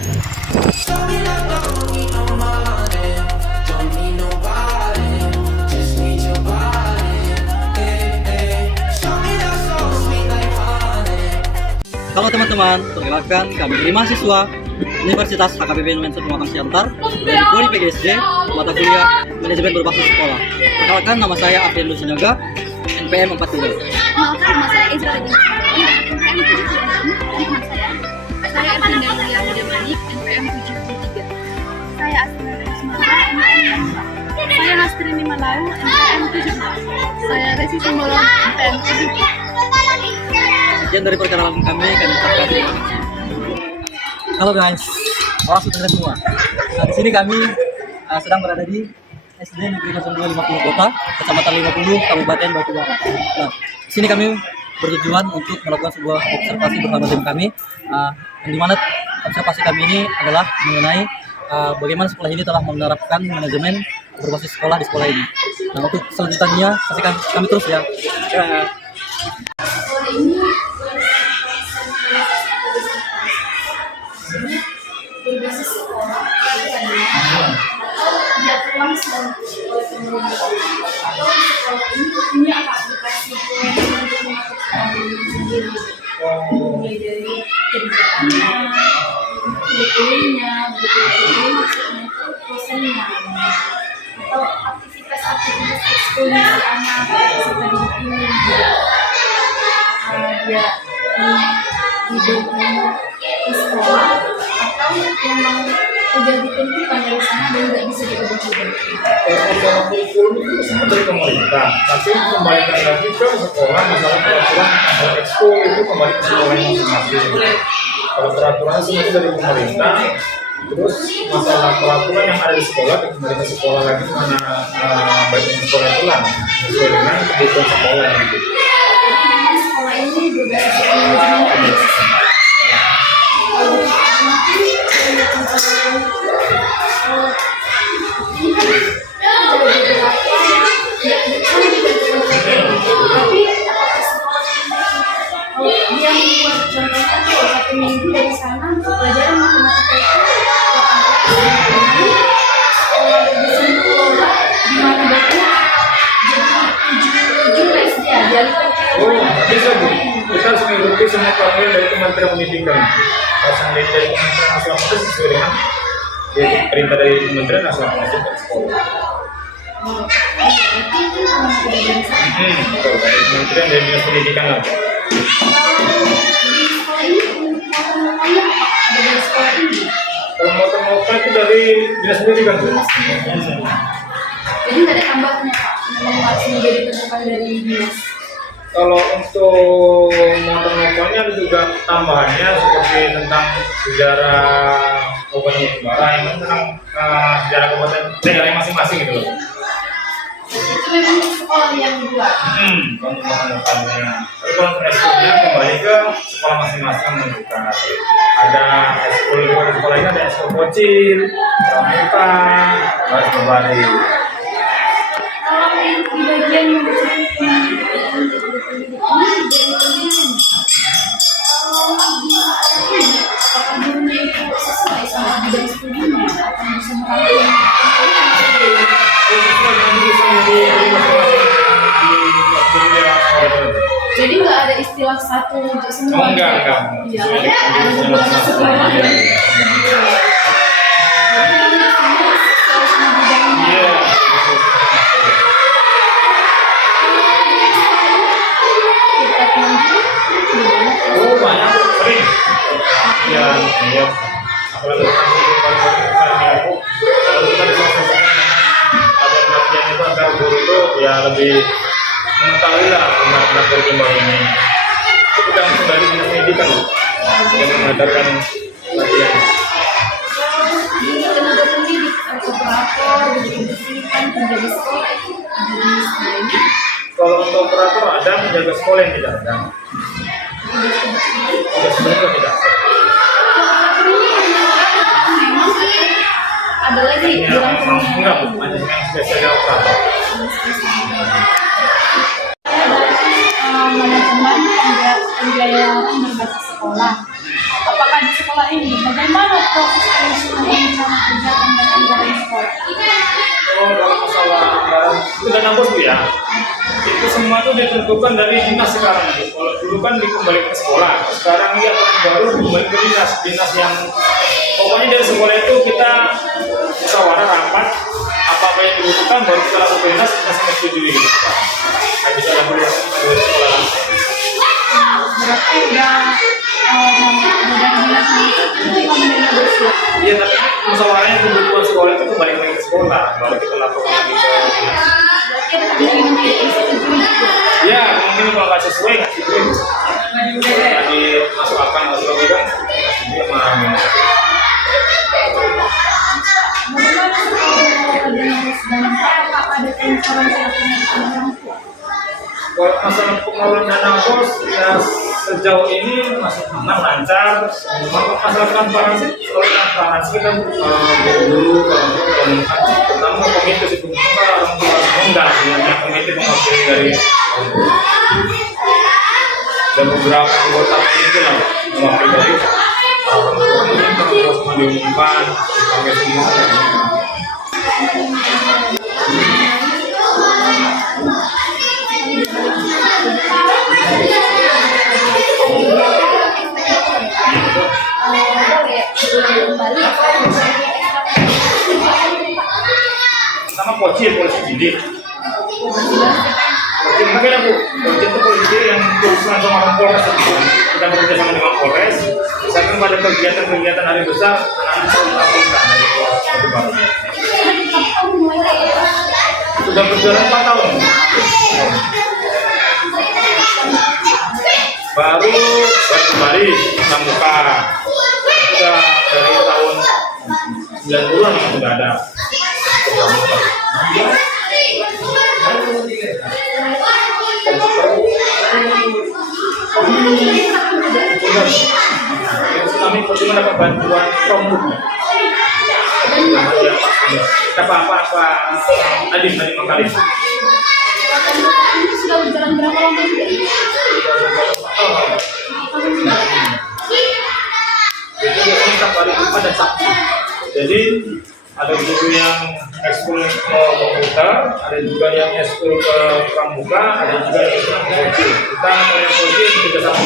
Halo teman-teman, perkenalkan kami dari mahasiswa Universitas HKBP Indonesia Pematang Siantar dari Prodi PGSD, mata kuliah Manajemen Berbasis Sekolah. Perkenalkan, nama saya Afian Lusinaga, NPM 43. Nama saya Ezra Raditya, NPM 76. Saya Ervinda Yulia Widamanik, NPM 73. Saya Astra Resmara, NPM 5. Saya Hastrini Malau, NPM 17. Saya Resi Simbolon, NPM 17. Sekian dari perkenalan kami ucapkan terima kasih. Halo guys, awas sudah semua. Nah, di sini kami sedang berada di SD Negeri 0250 Kota, Kecamatan 50, Kabupaten Batubara. Nah, di sini kami bertujuan untuk melakukan sebuah observasi bersama tim kami, yang dimana observasi kami ini adalah mengenai bagaimana sekolah ini telah menerapkan manajemen berbasis sekolah di sekolah ini. Nah, untuk selanjutnya saksikan kami terus ya. Berbasis sekolah adalah diaturkan oleh pemerintah atau sekolah ini punya aplikasi untuk mengatur sekolah ini sendiri, mulai dari kerjaannya, kurikulumnya, maksudnya dosennya, atau aktivitas ekskulnya si anak seperti ini dia hidupnya di sekolah atau memang udah ditentukan dari sana dan nggak bisa diubah-ubah. Kalau kurikulum itu semua dari pemerintah, tapi kembalikan lagi ke sekolah, masalah peraturan, masalah ekskul itu kembali ke sekolah masing-masing. Kalau peraturan semua itu dari pemerintah, terus masalah peraturan yang ada di sekolah kembali ke sekolah lagi mana baiknya sekolah itu lah sesuai dengan kebutuhan sekolah gitu. Jadi sekolah ini berbasis manajemen. Dia membuat contohnya tuh 1 minggu dari sana untuk pelajaran matematika itu sekolah berdesain kelola di mana baiknya jadi 7 les dia dialihkan ke Bisa Bu, kita harus mengikuti semua peraturan dari Kementerian Pendidikan. Kalau seandainya dari Kementerian Nasional Pendidikan sesuai dengan perintah dari Kementerian Nasional Pendidikan sekolah. Betul, dari Kementerian dari Dinas Pendidikan lah. Kalau motor itu dari Dinas Pendidikan tuh. Jadi nggak ada tambahnya Pak, memang harus menjadi tentukan dari dinas. Kalau untuk motor-motornya ada juga tambahannya seperti tentang sejarah Kabupaten Batubara, yang tentang sejarah kabupaten daerah masing-masing gitu loh. Itu memang sekolah yang dibuat. Untuk motor-motornya. Tapi kalau untuk ekskulnya kembali ke sekolah masing-masing menentukan. Ada ekskul di sekolah ini ada ekskul kecil, pramuka, harus kembali. Kalau di bagian apakah gurunya itu sesuai sama bidang studinya atau bisa merangkul? Jadi nggak ada istilah satu untuk semua. Enggak. Iya, ada beberapa sekolah. Oh banyak, sering. Iya. Apalagi kalau kita disosialisasikan ada pelatihan itu agar guru itu ya lebih mengetahui lah tentang kurikulum ini. Itu kan dari Dinas Pendidikan yang mengadakan pelatihan. Di tenaga pendidik, operator, pendidikan, penjaga sekolah itu ada di sekolah ini. Kalau untuk operator ada, penjaga sekolah yang tidak ada. Penjaga sekolah itu tidak ada. Memang ada lagi Enggak, hanya yang spesial operator. Manajemen pembiayaan berbasis sekolah. apakah di sekolah ini bagaimana proses penyusunan kegiatan dan anggaran sekolah? Oh, dalam masalah anggaran itu dana bos Bu ya. Itu semua itu ditentukan dari dinas sekarang Bu. Kalau dulu kan dikembalikan ke sekolah, sekarang ini aturan baru kembali ke dinas yang pokoknya dari sekolah itu kita musyawarah rapat apa yang dibutuhkan baru kita lakukan dinas kita sama setujui. Nggak bisa lakukan dari sekolah langsung. Berarti udah dari dinas itu cuma menerima dosis. Iya, tapi musyawarahnya kebutuhan sekolah itu kembali lagi ke sekolah, baru kita lakukan lagi ke dinas. Mungkin disetujui juga. Ya, mungkin kalau nggak sesuai nggak setuju. Tadi masuk akal nggak sesuai kan, nggak setuju sama. Bagaimana sekolah dinas dan apakah ada transparansi orang tua? Kalau masalah pengelolaan dana bos ya sejauh ini masih aman lancar. Maka masalah transparansi, kalau transparansi kita dulu pertama komite itu orang tua undang yang komite mewakili dari dan beberapa anggota itu lah mewakili dari orang tua semua diumumkan dipakai semua. Sama polisi cilik. Polisi mungkin Bu, polisi itu polisi yang berurusan sama orang Polres itu. Kita bekerja sama dengan Polres. Misalkan pada kegiatan hari besar, anak-anak kita lakukan dari Polres. Sudah berjalan 4 tahun. Baru kembali Pramuka. Kita dari tahun 90-an sudah ada Pramuka. Kami cuma dapat bantuan Pramuka. Apa Adin Makarim. Ini sudah berjalan berapa lama juga? Jadi setiap hari Jumat dan Sabtu. Jadi ada guru yang ekskul ke komputer, ada juga yang ekskul ke pramuka, ada juga yang ekskul ke polisi. Kita yang polisi kita sama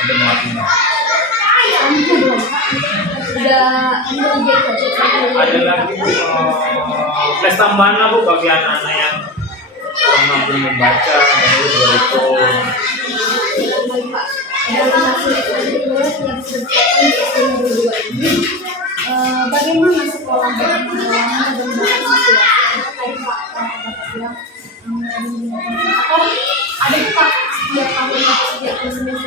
ada melatihnya. Ada lagi tes tambahan lah Bu bagi anak-anak yang kurang mampu membaca, menulis berhitung. Bagaimana sekolah dan pengalaman dan bahasa ada kita setiap tahun setiap semester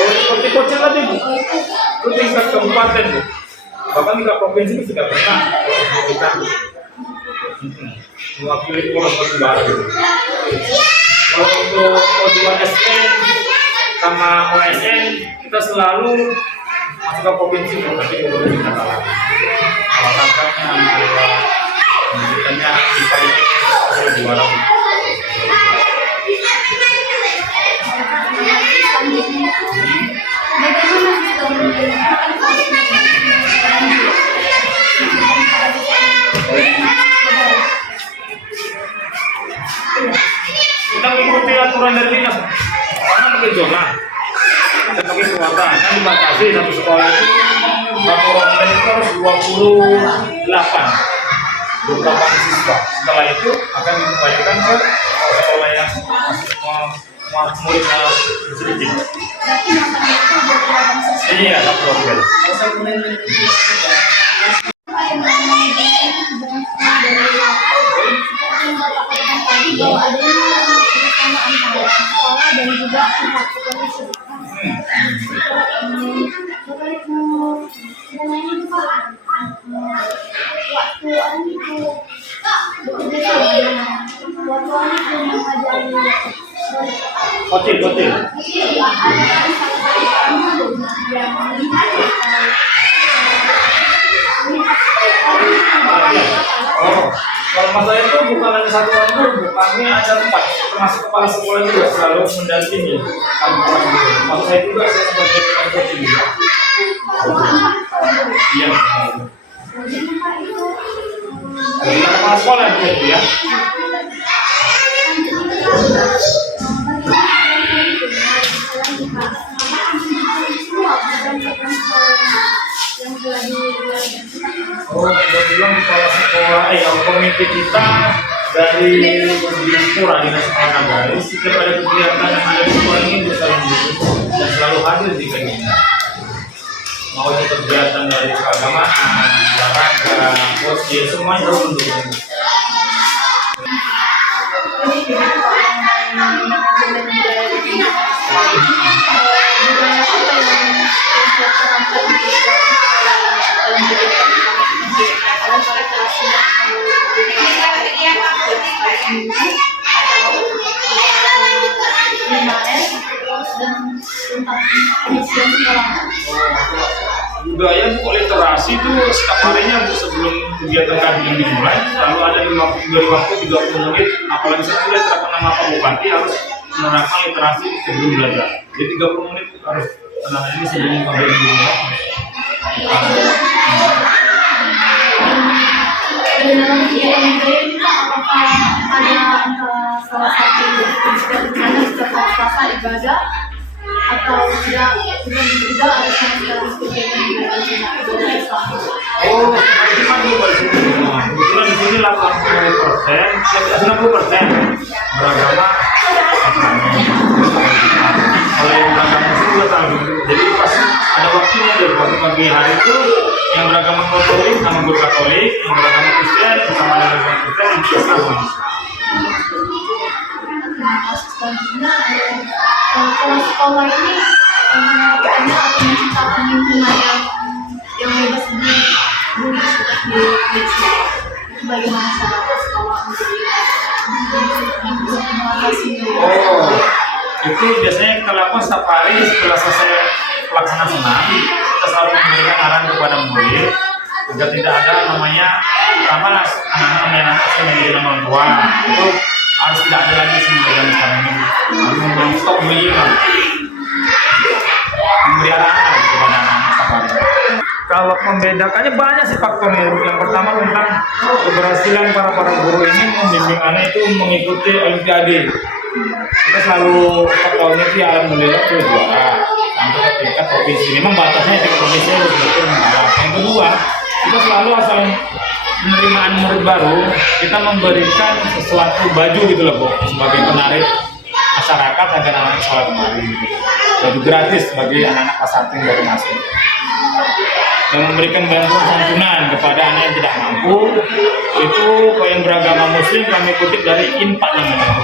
Seperti kecil tadi Bu, itu tingkat kabupaten Bu, bahkan tingkat provinsi itu sudah pernah kita mewakili Polres Batubara gitu. Kalau untuk O2SN sama OSN kita selalu masuk ke provinsi, tapi di provinsi kita kalah. Kalau kampanye pendidikannya di politik itu juara. Kita mengikuti aturan dari dinas, karena pakai zona dan pakai kekuatan. Kan dibatasi satu sekolah itu satu ronde itu harus 28 siswa. Setelah itu akan dikembalikan ke sekolah yang muridnya sedikit. Iya, satu ronde. bahwa adanya kerjasama antara sekolah dan juga pihak kepolisian. Hotel. Oh. Kalau masalah itu bukan hanya satu orang guru, Bu. Kami ada 4, termasuk kepala sekolah juga selalu mendampingi kami kelas guru. Maksud saya juga saya sebagai ketua juga. Iya. Ada kepala sekolah gitu ya. Oh, kebetulan kepala sekolah, komite kita dari Dispora Dinas Sekolah Nagari. Setiap ada kegiatan yang ada di sekolah ini bisa mendukung dan selalu hadir di kegiatan. Mau itu kegiatan dari keagamaan, olahraga, posisi, semuanya harus mendukung. Budaya Bu, literasi itu setiap harinya Bu, sebelum kegiatan kajian dimulai selalu ada dari waktu 30 menit, apalagi saya mulai terapkan nama Pak Bupati harus menerapkan literasi sebelum belajar. Jadi 30 menit harus tenang ini sebelum kajian dimulai. Dalam kegiatan ini apakah ada salah satu ada selasa ibadah atau tidak ada sama sekali kegiatan ibadah Islam? Oh, cuma 2%. Kebetulan di sini 80%, 90% beragama. Kalau yang beragama Muslim juga tahu. Jadi pas ada waktunya dari waktu pagi hari itu yang beragama Katolik sama guru Katolik, yang beragama Kristen sama beragama Kristen yang Islam. Selanjutnya kalau sekolah ini ada atau menciptakan lingkungan yang bebas bully seperti itu, bagaimana cara sekolah untuk mengatasi? Oh, itu biasanya kita lakukan setiap hari setelah selesai pelaksanaan senam. Kita selalu memberikan arahan kepada murid agar tidak ada namanya pertama anak-anak yang menjadi orang tua itu harus tidak ada lagi sembahyang sekarang ini. Harus stop bullying lah. Memberi arahan kepada anak-anak setiap hari. Kalau membedakannya banyak sih faktornya. Yang pertama tentang keberhasilan para guru ini membimbing anak itu mengikuti olimpiade. Kita selalu tahunnya sih alhamdulillah itu juara sampai ke tingkat provinsi. Memang batasnya tingkat provinsi harus betul mengalah. Yang kedua, kita selalu asal penerimaan murid baru, kita memberikan sesuatu baju gitu loh Bu, sebagai penarik masyarakat agar anak sekolah kembali. Baju gratis bagi anak-anak kelas 1 yang baru masuk. Dan memberikan bantuan santunan kepada anak yang tidak mampu, itu kalau yang beragama Muslim kami kutip dari infak namanya.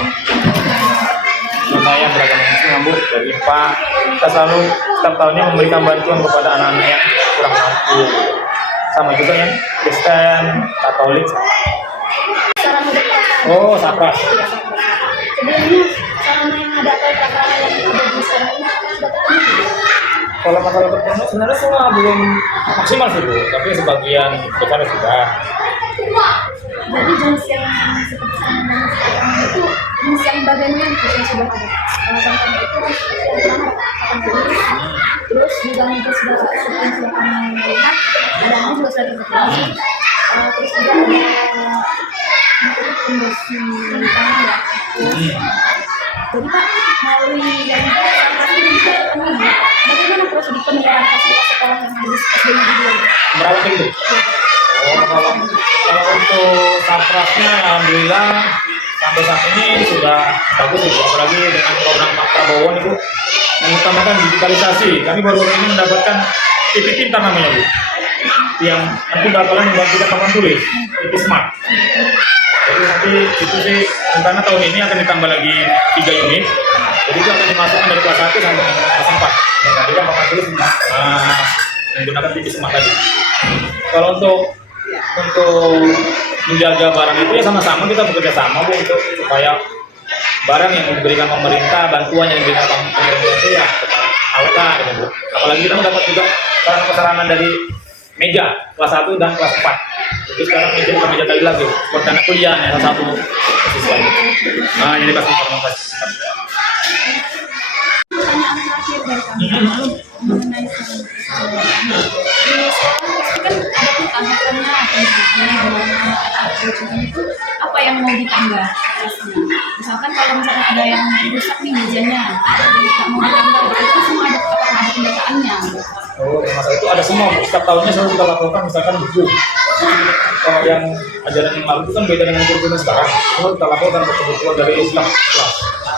Supaya beragama Muslim mampu dari infak, kita selalu setiap tahunnya memberikan bantuan kepada anak-anak yang kurang mampu. Sama juga yang Kristen, Katolik. Oh, Sapras. Sebelumnya sarana yang ada atau prasarana yang ada di sana ini sudah terpenuhi? Kalau masalah terpenuhi sebenarnya semua belum maksimal sih Bu, tapi sebagian besar sudah. Jadi jenis yang seperti sarana itu jenis yang bagaimana yang sudah ada? Contohnya itu yang pertama akan tulis, terus juga nanti sudah melihat badannya juga sudah terpenuhi, terus juga ada kondisi tangan ya. Jadi Pak, melalui dari sarana ini bagaimana prosedur penilaian fasilitas sekolah yang ada di SD Negeri 2? Berapa pintu? Oh, kalau untuk Saprasnya alhamdulillah sampai saat ini sudah bagus itu, apalagi dengan program Pak Prabowo itu mengutamakan digitalisasi. Kami baru ini mendapatkan TV pintar namanya Bu, yang nanti bakalan membuat kita papan tulis, TV smart. Jadi nanti itu sih rencana tahun ini akan ditambah lagi 3 unit. Jadi itu akan dimasukkan dari kelas 1 sampai kelas 4. Dan nanti kan papan tulis menggunakan TV smart tadi. Kalau untuk menjaga barang itu ya sama-sama kita bekerja sama Bu, untuk supaya barang yang diberikan pemerintah, bantuan yang diberikan pemerintah itu ya awet lah gitu Bu. Apalagi kita mendapat juga sarana-sarana dari meja kelas 1 dan kelas 4. Itu sekarang meja bukan meja kayu lagi, seperti anak kuliah ya, salah satu siswa ini. Nah, jadi kelas 4 dan kelas 4. Pertanyaan terakhir dari kami mengenai kan ada pertanyaan itu apa yang mau ditambah? Misalkan kalau misalnya ada yang rusak nih mejanya, nggak mau ditambah, itu semua ada pendataannya. Oh, masa itu ada semua, setiap tahunnya selalu kita laporkan misalkan buku. Kalau yang ajaran yang lalu itu kan beda dengan kurikulum sekarang. Selalu kita laporkan kebutuhan dari Islam kelas.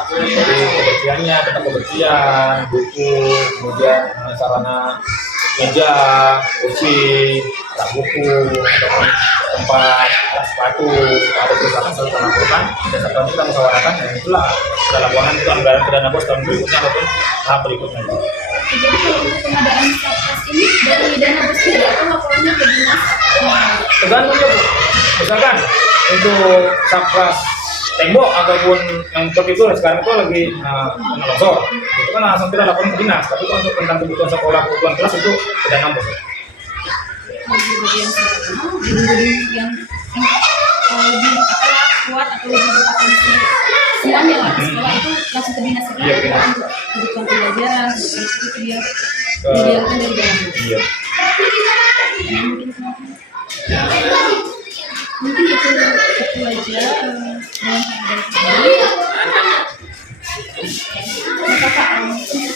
Jadi kebersihannya, tentang kebersihan, buku, kemudian sarana meja, kursi, rak buku, ataupun tempat sepatu, ada kerusakan selalu kita laporkan. Dan setiap tahun kita musyawarahkan, dan itulah kita laporkan itu anggaran ke dana bos tahun berikutnya ataupun tahap berikutnya. Jadi kalau untuk pengadaan satgas ini dari dana bos juga atau laporannya ke dinas? Tergantung ya Bu. Misalkan untuk satgas tembok ataupun yang seperti itu sekarang itu lagi longsor, itu kan langsung kita laporan ke dinas. Tapi untuk tentang kebutuhan sekolah, kebutuhan kelas itu ke dana bos. Di bagian yang lebih kuat atau lebih berpotensi semuanya lah sekolah itu langsung ke dinas itu untuk kebutuhan pelajaran itu dia dibiarkan dari dalam. Iya. Mungkin itu aja dalam keadaan ini. Kakak mungkin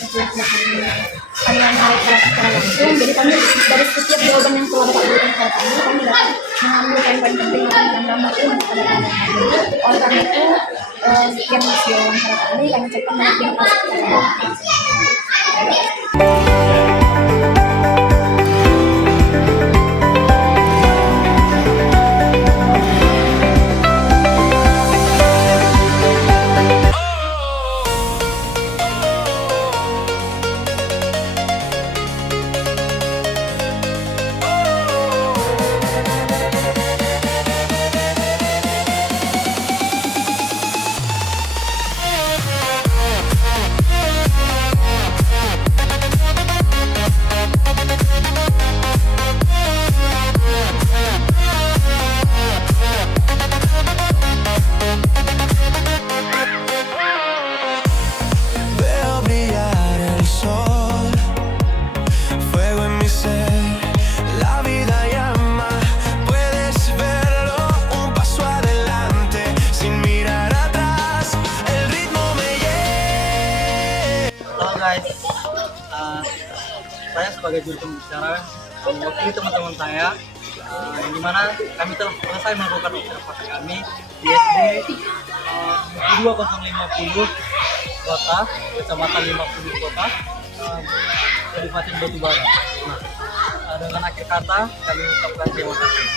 kalian secara langsung. Jadi kami dari setiap jawaban yang telah Bapak berikan kepada kami dapat mengambil poin-poin penting yang gambar itu pada kami. Oleh karena itu, sekian hasil wawancara kami ucapkan terima kasih. Saya sebagai juru pembicara mewakili teman-teman saya, di mana kami telah selesai melakukan observasi kami di SD 2050 kota, kecamatan 50 kota, Kabupaten Batubara. Nah, dengan akhir kata kami ucapkan terima kasih.